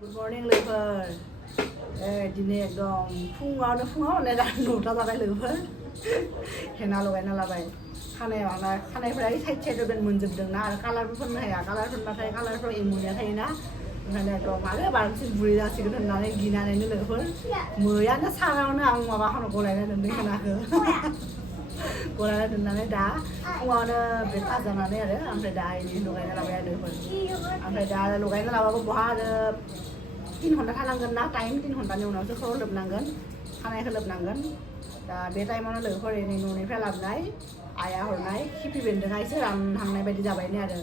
Good morning lover ดินएकदम फुङाव नै दा न'टा जाबाय लोगोफोर हेना लगायना लाबाय खानायफोरा साइड बेन मोनजोबदोंना आरो कालारबो फोननो हाया कालार फोनबाथाय कालारफ्राव एमुनिया थायोना ओंखायनो एकदम आरो बांसिन बुरै जासिगोन होननानै गिनानैनो लोगोफोर मैयानो सानावनो आं माबा गलायना दोनदों हेनाखौ गलायना दोननानै दा फुङावनो ब्रेकफास्ट जानानै आरो ओमफ्राय दा इदि लगायना लाबाय आरो लोगोफोर ओमफ्राय दा लगायना लाबाबो बहा आरो 3 घन्टा थानांगोन ना टाइम 3 घन्टानि उनावसो खर' लोबनांगोन खानायखौ लोबनांगोन दा बे टाइमावनो लोगोफोर न'निफ्राय लाबोनाय आइया हरनाय खिफि बेन्दोंआ एसे रानहांनाय बायदि जाबायनो आरो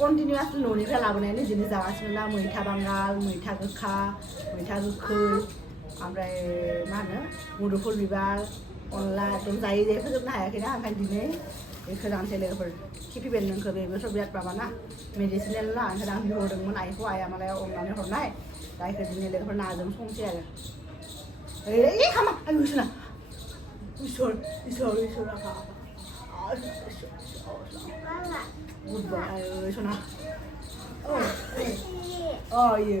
कन्टिनिउआसलि न'निफ्राय लाबोनायनो बिदिनो जागासिनो दा मैथा बांगाल मैथा गोखा मैथा गोखै ओमफ्राय मा होनो मुदुफुल बिबार अनला एकदम जायै फोजोबनो हायाखैना ओंखायनो दिनै बेखौ जानोसै लोगोफोर खिफि बेन्दोंखौ बेबोथ' बिराद माबाना मेडिसिनेल ना ओंखायनो आं बिहरदोंमोन आइखौ आइया मालाय अननानै हरनाय दा बेखौ दिनै लोगोफोर नाजों संसै आरो हामा आं इसोर आफा Goodbye, Sona. Oh, iya.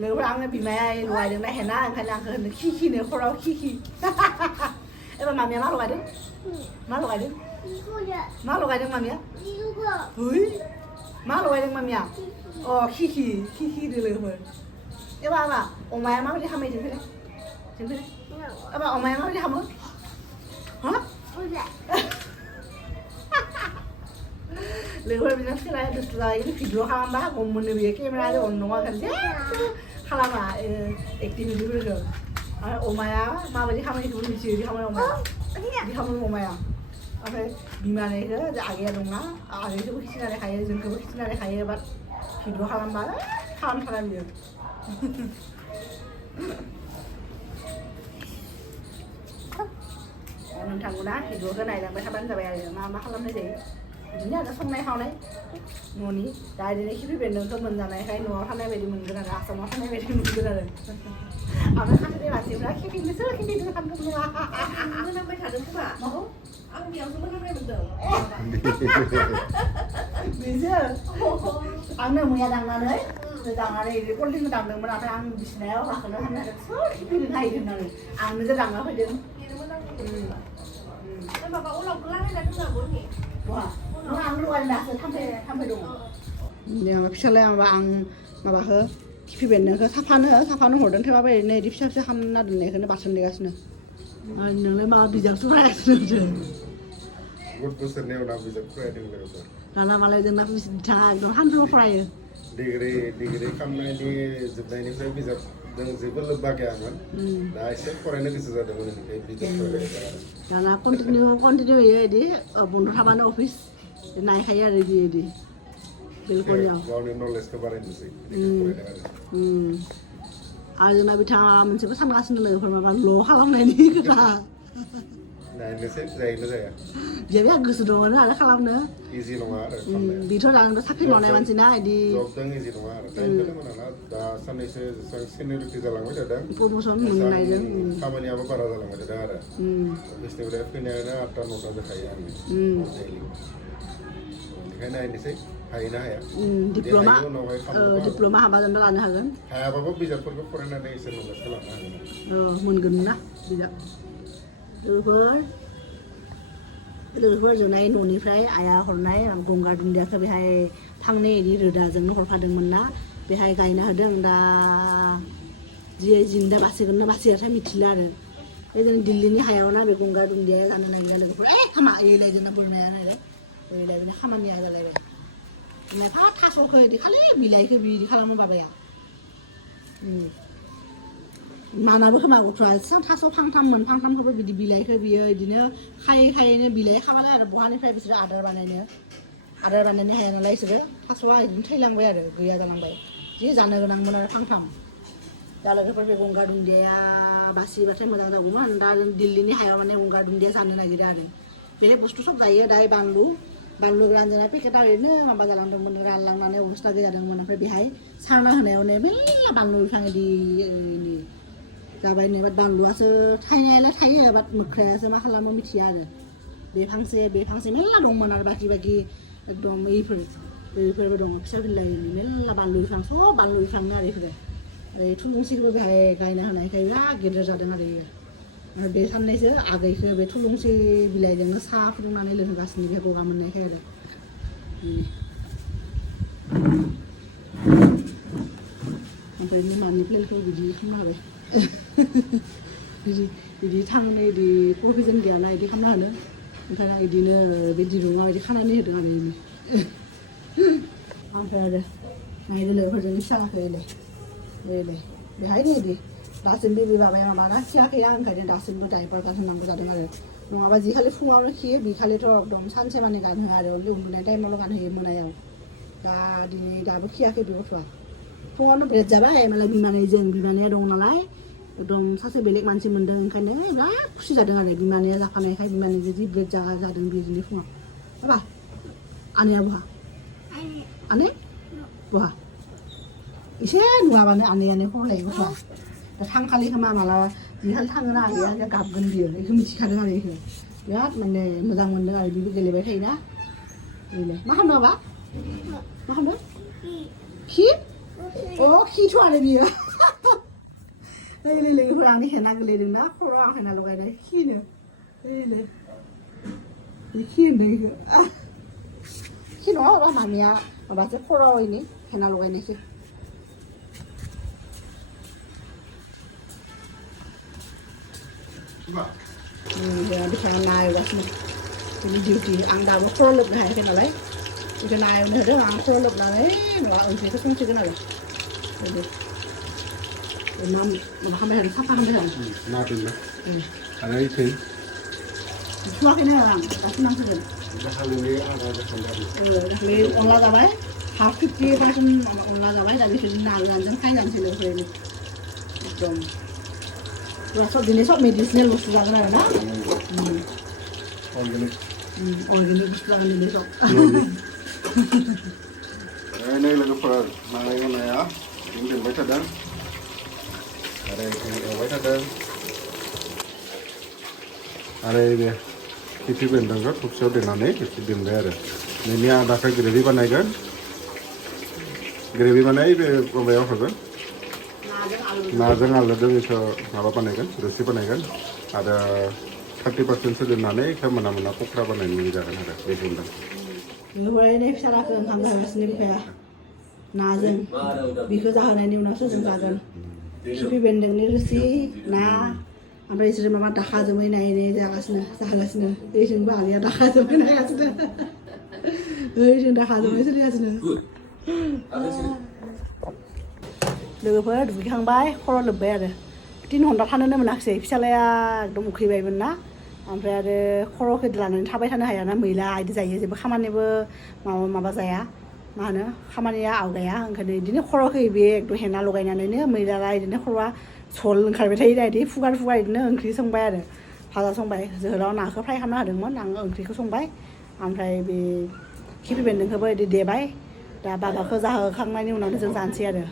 Lalu orang ni bimai luar dengan henna, kan yang kan kiki ni korau kiki. Apa mami malu ada? Malu ada? Malu ada mami ya? Hui, malu ada mami ya? Oh, kiki di lalu. Apa? Omai mami dia hamil je, je. Apa omai mami dia hamil? Hah? लोगोफोर बिदिनो सोलाय दोस्लाय video खालामबा गम मोनो बेयो केमेराजों अन नङा खालि खालामा एक्टिभिटिफोरखौ आरो अमाया माबायदि खामानिखौ मिथियो बिदि खामानि अमाया बिदि खामानि अमाया ओमफ्राय बिमानिखौ आगैया दंना आगैखौबो खिथिनानै खायो जोंखौबो खिथिनानै खायो बाट भिडिअ खालामबा खालामथारा बियो नोंथांखौ ना भिडिअखौ नायलांबाय थाबानो जाबाय आरो मा खालामनाय जायो बिदिनो आरो संनाय खावनाय न'नि दा बिदिनो खिफि बेन्दोंखौ मोनजानायखाय न'आव थानाय बायदि मोनगोन आरो आसामाव थानाय बायदि मोनगोन आरो ओमफ्राय खाथिनि मानसिफ्रा खिफिजोंसो खालामदों नङा मोनामबाय थादों खोमा माखौ आं बेयावसो मोनामनाय मोनदों बेसो आंनो मैया दांनानै बिदि पलिटिनखौ दांदोंमोन ओमफ्राय आं बिसिनायाव गाखोनो होननानै सोर खिफिजों नायदों होननानै आंनो दांना फैदों माबा उनावबो लागायना दोननांगौ नि बहा आं लगायनासो थाम्फै दङ फिसालाया माबा आं माबाखौ खिफि बेन्दोंखौ साफानो हरदों थेवबाबो ओरैनो बिदि फिसा खालामना दोननायखौनो बाथोन देगासिनो नोंलाय माबा बिजाबसो फरायगासिनो बहुत बोसोरनि उनाव बिजाब फरायदों लोगोफोर दाना मालाय जोंना बिथाङा एकदम सानफ्रोमबो फरायो डिग्री खालामनायनि जोबनायनिफ्राय बिजाबजों जेबो लोब्बा गैयामोन दा एसे फरायनो गोसो जादोंमोन बेनिफ्राय बिजाब फरायबाय दाना कन्टिनिउ होयो बिदि बन्द' थाबानो अफिस नायखायो आरो बिदि बेलकनियाव गावनि नलेजखौ बारायनोसै आरो जोंना बिथाङा मोनसेबो सानगासिनो लोगोफोर माबा ल' खालामनायनि खोथा नायनोसै जायोना जाया बिहा गोसो दङ आरो खालामनो इजि नङा आरो बेथ' दानोथ' साख्रि मावनाय मानसि ना बिदि जबजों इजि नङा आरो टाइमखौनो मोना दा साननैसो जेसेबां सिनियरिटि जालांबाय थादों प्रम'सन मोननायजों खामानियाबो बारा जालांबाय थादों आरो अफिसनिफ्राय फैनायानो 8टा 9टा जाखायो आंनि बेनिखायनो नायनोसै हायोना हाया डिप्ल'मा हाबा जेनेबा लानो हागोन हायाबाबो बिजाबफोरखौ फरायनानै एसे नलेजखौ लानो हागोन मोनगोन ना बिजाब लोगोफोर जोंनाय न'निफ्राय आइया हरनाय गंगार दुन्दियाखौ बेहाय फांनै बिदि रोदाजोंनो हरफादोंमोन ना बेहाय गायना होदों दा जिं दा बासिगोन ना बासियाथाय मिथिला आरो बे जों दिल्लीनि हायाव ना बे गंगार दुन्दिया जानो नागिरला लोगोफोर हामा एलाय जोंना बोरमाया नालाय एलाय बेनि खामानिया जालायबाय लायफा थास'खौ बिदि खालि बिलाइखौ बिदि खालामो बाबाया मानाबो खोमा गथ'आ थास' फांथामखौबो बिदि बिलाइखौ बियो बिदिनो खायैनो बिलाइ खाबालाय आरो बहानिफ्राय बिसोरो आदार बानायनो हाया नालाय बिसोरो थास'आ बिदिनो थैलांबाय आरो गैया जालांबाय जि जानो गोनांमोन आरो फांथाम दा लोगोफोर बे गंगार दुन्दिया बासिबाथाय मोजां जागौमोन दा दिल्लीनि हायाव माने गंगार दुन्दिया जानो नागिरो आरो बेलेग बुस्थु सब जायो दायो बानलु गोरान जानाय पेकेटा ओरैनो माबा जालांदोंमोन रानलांनानै अबस्था गैया जादोंमोन ओमफ्राय बेहाय सारना होनायावनो मेरला बानलु बिफां बिदि जाबाय नै बानलुआसो थायनायालाय थायो बाट मोख्रायासो मा खालामो मिथिया आरो बे फांसे मेरला दंमोन आरो बाखि एकदम बेफोरबो दं फिसा बिलाइनि मेरला बानलु बिफां सब बानलु बिफां आरो बेफोरो थुलुंसिखौ बेहाय गायना होनायखाय बिराद गिदिर जादों आरो बे साननैसो आगैखौ बे थुलुंसि बिलाइजोंनो साहा फुदुंनानै लोंहोगासिनो बे गगा मोननायखाय आरो ओमफ्राय बिमानि प्लेनखौ बिदि खालामना होबाय बिदि थांनानै बिदि प्रभिजन गैयाना बिदि खालामना होनो ओंखायनो बिदिनो बे दिरुङा बिदि खानानै होदों आरो ओमफ्राय आरो नायदो लोगोफोरजों फिसालाखैलाय बेहाय बिदि दासिमबो बे माबाया माबाना खियाखै आं ओंखायनो दासिमबो दाइपार गानहोनांगौ जादों आरो नङाबा जि खालि फुङावनो खियो बि खालिथ' एकदम सानसे माने गानहोआ आरो उन्दुनाय टाइमावल' गानहोयो मोनायाव दा दिनै दाबो खियाखै बे गथ'आ फुङावनो ब्रेड जाबाय मालाय बिमानैया दं नालाय एकदम सासे बेलेग मानसि मोन्दों ओंखायनो बिराद खुसि जादों आरो बिमानैया जाखानायखाय बिमानैजों जि ब्रेड जादों बिदिनो फुङाव हाबा आनैया बहा आनै बहा एसे नुवाबानो आनैयानो फरायो गथ'आ दा थांखालि खोमा मालाबा जि खालि थाङोना आनैया गाबगोन बियो बेखौ मिथिखादों आरो बेखौ बिराद माने मोजां मोनदों आरो बिबो गेलेबाय थायोना मा खालामदों बाबा मा खालामदों खि खिथ' आरो बियो लोगोफोरा आंनि हेना गोलैदोंना खर' आं हेना लगायनाय खिनो खि होनदों बेखौ खि नङा बाबा मामिया माबासो खर'आव इनि हेना लगायनायसो बिथाङा नायगासिनो बिनि डिउटि आं दाबो खर' लोबनो हायाखै नालाय बेखौ नायनो होदों आं खर' लोबनानै माबा ओंख्रिखौ संसिगोन आरो माबा खालामबाय थादों साफा खालामबाय थादों सुवाखैनो आं दासो नांसिगोन दाखालि अनला जाबाय हाफ 50% अनला जाबाय दा बिसोर नाजों फ्राय जानोसै लोगोफोरनो एकदम सब दिनै सब मेडिसिनेल बुस्थु जागोन आरो ना अर्गेनिक बुस्थु जागोन दिनै सब नै लोगोफोर नांनाय गनाया दोनबाय थादों आरो एवबाय थादों आरो बे खिफि बेन्दोंखौ थबसियाव देनानै एसे दोनबाय आरो नोंनि आदाखौ ग्रेभि बानायगोन ग्रेभि बानाय बे माबायाव होगोन नाजों आलुजों बेखौ माबा बानायगोन रोसि बानायगोन आरो 30%सो दोननानै बेखौ मोना मोना पकरा बानायनानै जागोन आरो बे दोनदों बेवहाय फिसालाखौ ओंखाम जागासिनो बिफाया नाजों बेखौ जाहोनायनि उनावसो जों जागोन खिफि बेन्दोंनि रोसि ना ओमफ्राय बिसोरो माबा दाखा जोमै नायै जाहोगासिनो जोंबो आलिया दाखा जोमै नायगासिनो जों दाखा जोमै सोलिगासिनो लोगोफोर दुगैखांबाय खर' लोब्बाय आरो 3 घन्टा थानोनो मोनाखिसै फिसालाया एकदम उखैबायमोन ना ओमफ्राय आरो खर'खौ लानानै थाबाय थानो हायाना मैला बिदि जायो जेबो खामानिबो माबा जाया मा होनो खामानिया आवगाया ओंखायनो बिदिनो खर'खै बे एकदम हेना लगायनानैनो मैला बिदिनो खर'आ सल ओंखारबाय थायो दा बिदि फुगार बिदिनो ओंख्रि संबाय आरो भाजा संबाय जोहोलाव नाखौ फ्राय खालामना होदोंमोन आं ओंख्रिखौ संबाय ओमफ्राय बे खिफि बेन्दोंखौबो बिदि देबाय दा बाबाखौ जाहोखांनायनि उनावनो जों जानोसै आरो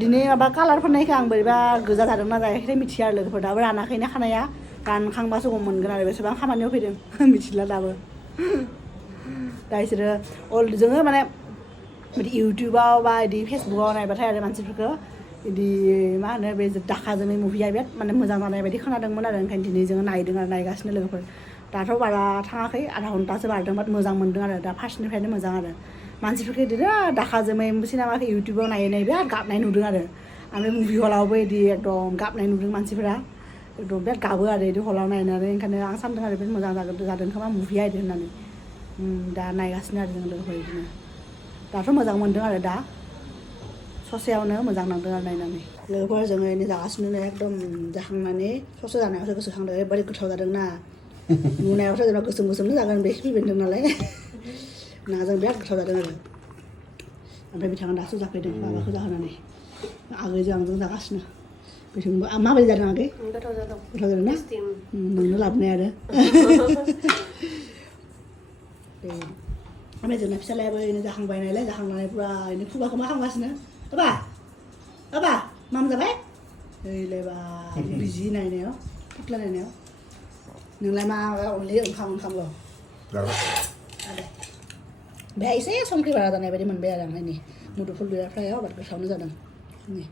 दिनै माबा कालार फोननायखौ आं बोरैबा गोजा जादोंना जायाखै मिथिया आरो लोगोफोर दाबो रानाखैना खानाया रानखांबासो मोनगोन आरो बेसेबां खामानियाव फैदों मिथिला दाबो दा बिसोरो जोङो माने बिदि इउटुबाव बा बिदि फेसबुकाव नायबाथाय आरो मानसिफोरखौ बिदि मा होनो बे दाखा जोमै मुभिया बिराद माने मोजां जानाय बायदि खोनादोंमोन आरो ओंखायनो दिनै जोङो नायदों आरो नायगासिनो लोगोफोर दाथ' बारा थाङाखै आधा घन्टासो बारदों बाट मोजां मोनदों आरो दा फार्स्टनिफ्रायनो मोजां आरो मानसिफोरखौ बिदिनो दाखा जोमै सिनेमाखौ इउटुबाव नायै बिराद गाबनाय नुदों आरो ओमफ्राय मुभि हलावबो बिदि एकदम गाबनाय नुदों मानसिफोरा एकदम बिराद गाबो आरो बिदि हलाव नायनानै ओंखायनो आं सानदों आरो बे मोजां जादों खोमा मुभिया बिदि होननानै दा नायगासिनो आरो जों लोगोफोर बिदिनो दाथ' मोजां मोनदों आरो दा ससेयावनो मोजां नांदों आरो नायनानै लोगोफोर जोङो एनै जागासिनो एकदम जाखांनानै ससे जानायावसो गोसोखांदों ओरैबायदि गोथाव जादों ना नुनायावथ' जेनेबा गोसोम गोसोमनो जागोन बे खिफि बेन्दों नालाय नाजों बिराद गोथाव जादों आरो ओमफ्राय बिथाङा दासो जाफैदों बाबाखौ जाहोनानै आगैजों आंजों जागासिनो बिथिंबो माबायदि जादों आगै गोथाव जादों ना नोंनो लाबोनाय आरो ओमफ्राय जोंना फिसालायाबो ओरैनो जाखांबाय नालाय जाखांनानै पुरा ओरैनो खुगाखौ मा खालामगासिनो बाबा माम जाबाय ओइलायबा बिजि नायनायाव फुथ्ला नायनायाव नोंलाय मा अनलि ओंखामल' बेहाय एसे संख्रि बारा जानाय बायदि मोनबाय आरो आं नै मुदुफुल बिबार फ्रायाव बात गोथावनो जादों नै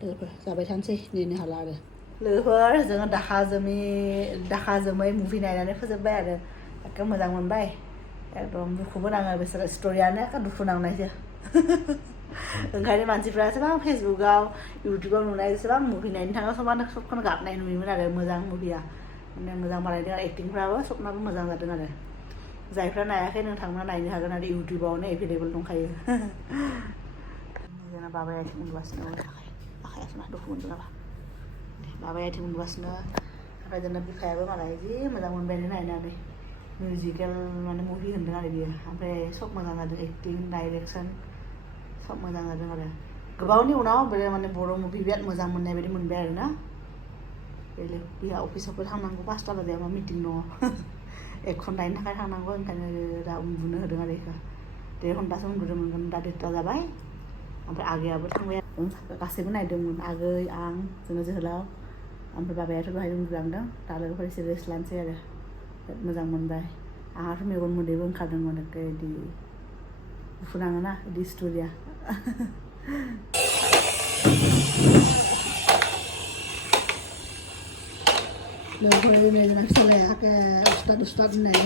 लोगोफोर जाबाय थानोसै नेनो हाला आरो लोगोफोर जोङो दाखा जोमै मुभि नायनानै फोजोबबाय आरो एखे मोजां मोनबाय एकदम दुखुबो नाङो बिसोरो स्ट'रियानो एखे दुखु नांनायसो ओंखायनो मानसिफ्रा एसेबां फेसबुकआव इउटुबाव नुनाय जेसेबां मुभि नायनो थाङो सबखौनो गाबनाय नुयोमोन आरो मोजां मुभिया माने मोजां बानायदों आरो एक्टिंफ्राबो सबनाबो मोजां जादों आरो जायफ्रा नायाखै नोंथांमोना नायनो हागोन आरो इउटुबावनो एभेलेबल दंखायो जोंना बाबाया आथिं उन्दुगासिनो आखायासो मा दुखु मोनदों नामा बाबाया आथिं उन्दुगासिनो ओमफ्राय जोंना बिफायाबो मालाय जि मोजां मोनबाय नायनानै मिउजिकेल माने मुभि होनदों आरो बियो ओमफ्राय सब मोजां जादों एक्टिं डाइरेक्सन सब मोजां जादों आरो गोबावनि उनाव बे माने बर' मुभि बिराद मोजां मोननाय बायदि मोनबाय आरो ना बिहा अफिसावबो थांनांगौ 5टा बाजियाव मा मिटिं दङ 1 घन्टानि थाखाय थांनांगौ ओंखायनो दा उन्दुनो होदों आरो बेखौ 1.5 घन्टासो उन्दुनो मोनगोन दा 1:30 जाबाय ओमफ्राय आगैयाबो थांबाय गासैबो नायदोंमोन आगै आं जोङो जोहोलाव ओमफ्राय बाबायाथ' दहाय उन्दुलांदों दा लोगोफोर एसे रेस्ट लानोसै आरो मोजां मोनबाय आंहाथ' मेगन मोदैबो ओंखारदोंमोन एखे बिदि दुखु नाङोना बिदि स्ट'रिया लोगोफोर जोंना फिसालाया एखे उस्ताद होननाय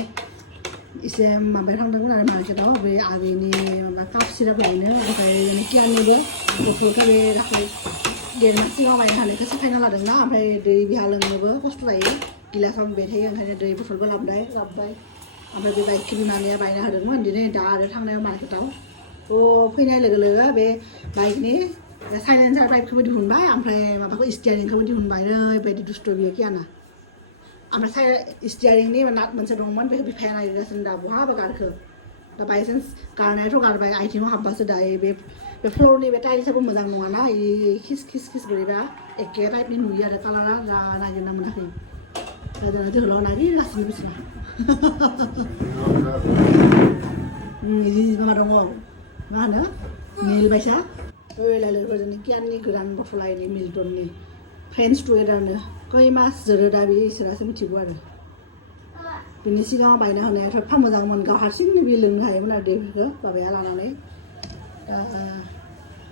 एसे माबायाव थांदोंमोन आरो मार्केटआव बे आगैनि माबा काप सिराप लायनो ओमफ्राय केयारनिबो बथलखौ बे दाख्लै 1.5 मास सिगाङाव बायनो हानायखौ साफायना लादोंना ओमफ्राय दै बिहा लोंनोबो खस्थ' जायो गिलासाव मोनबाय थायो ओंखायनो दै बथलबो लाबोबाय ओमफ्राय बे बाइकखौ बिमानिया बायना होदोंमोन दिनै दा आरो थांनायाव मार्केटआव फैनाय लोगो लोगो बे बाइकनि साइलेन्सार पाइपखौबो दिहुनबाय ओमफ्राय माबाखौ स्टियारिंखौबो दिहुनबाय ओरैबायदि दुस्ट' बियो कियाना ओमफ्राय स्टियारिंनि नाट मोनसे दंमोन बेखौ बिफाया नागिरगासिनो दा बहाबा गारखो दा बायसान्स गारनायाथ' गारबाय आथिङाव हाबबासो दायो बे फ्ल'रनि बे टाइल्सआबो मोजां नङाना खिस बोरैबा एखे टाइपनि नुयो आरो कालारा दा नागिरना मोनाखै दा जोंना जोहोलाव नागिरगासिनो बिसोरना जि माबा दङ मा होनो मिल बायसा लोगोफोरजोंनि कियाननि गोदान बथलायनि मिल्टननि फ्रेन्ड्स टुगेदारनो खै मास जोरो दा बे इसोरासो मिथिगौ आरो बिनि सिगाङाव बायना होनायाथ' एफा मोजांमोन गाव हारसिंनो बे लोंनो हायोमोन आरो दैफोरखौ बाबाया लानानै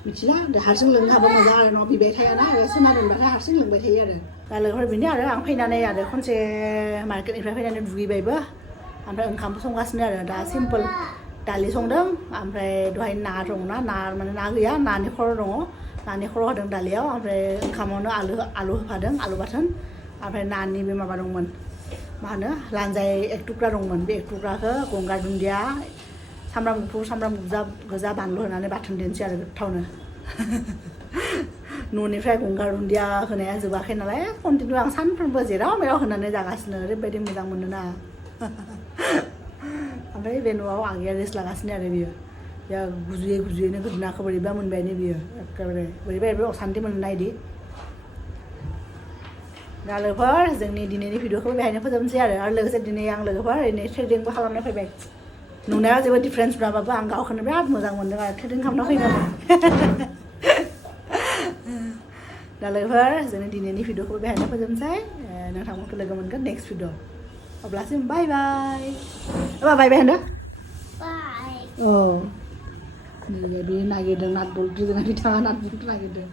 मिथिला हारसिं लोंनो हाबा मोजां आरो न' बिबाय थायाना सोना दोनबाथाय हारसिं लोंबाय थायो आरो दा लोगोफोर बेनो आरो आं फैनानै आरो खनसे मार्केटनिफ्राय फैनानै दुगैबायबो ओमफ्राय ओंखामबो संगासिनो आरो दा सिम्पोल दालि संदों ओमफ्राय दहाय ना दंना ना माने ना गैया नानि खर' दङ नानि खर' होदों दालियाव ओमफ्राय ओंखामावनो आलु होफादों आलु बाथोन ओमफ्राय नानि बे माबा दंमोन मा होनो लानजाय 1 टुक्रा दंमोन बे 1 टुक्राखौ गंगार दुन्दिया सामब्राम गुफुर सामब्राम गोजा बानलु होनानै बाथोन दोनसै आरो गोथावनो न'निफ्राय गंगार दुन्दिया होनाया जोबाखै नालाय कन्टिनिउ आं सानफ्रोमबो जेराव मेराव होनानै जागासिनो ओरैबायदि मोजां मोनोना ओमफ्राय बे न'आव आगैया रेस्ट लागासिनो आरो बियो गुजुयैनो गोदोनाखौ बोरैबा मोनबायनो बियो एखेबारे बोरैबा असान्थि मोननाय इदि दा लोगोफोर जोंनि दिनैनि भिडिअखौ बेहायनो फोजोबनोसै आरो लोगोसे दिनै आं लोगोफोर ओरैनो थ्रेडिंबो खालामना फैबाय नुनायाव जेबो डिफारेन्स नङाबाबो आं गावखौनो बिराद मोजां मोनदों आरो थ्रेडिं खालामना फैनानै दा लोगोफोर जोंनि दिनैनि भिडिअखौ बेहायनो फोजोबनोसै नोंथांमोनखौ लोगो मोनगोन नेक्स्ट भिडिअ अब्लासिम बाय बाय होनो बाय बे नागिरदों नाट बल्टु जोंना बिथाङा नाट बल्टु नागिरदों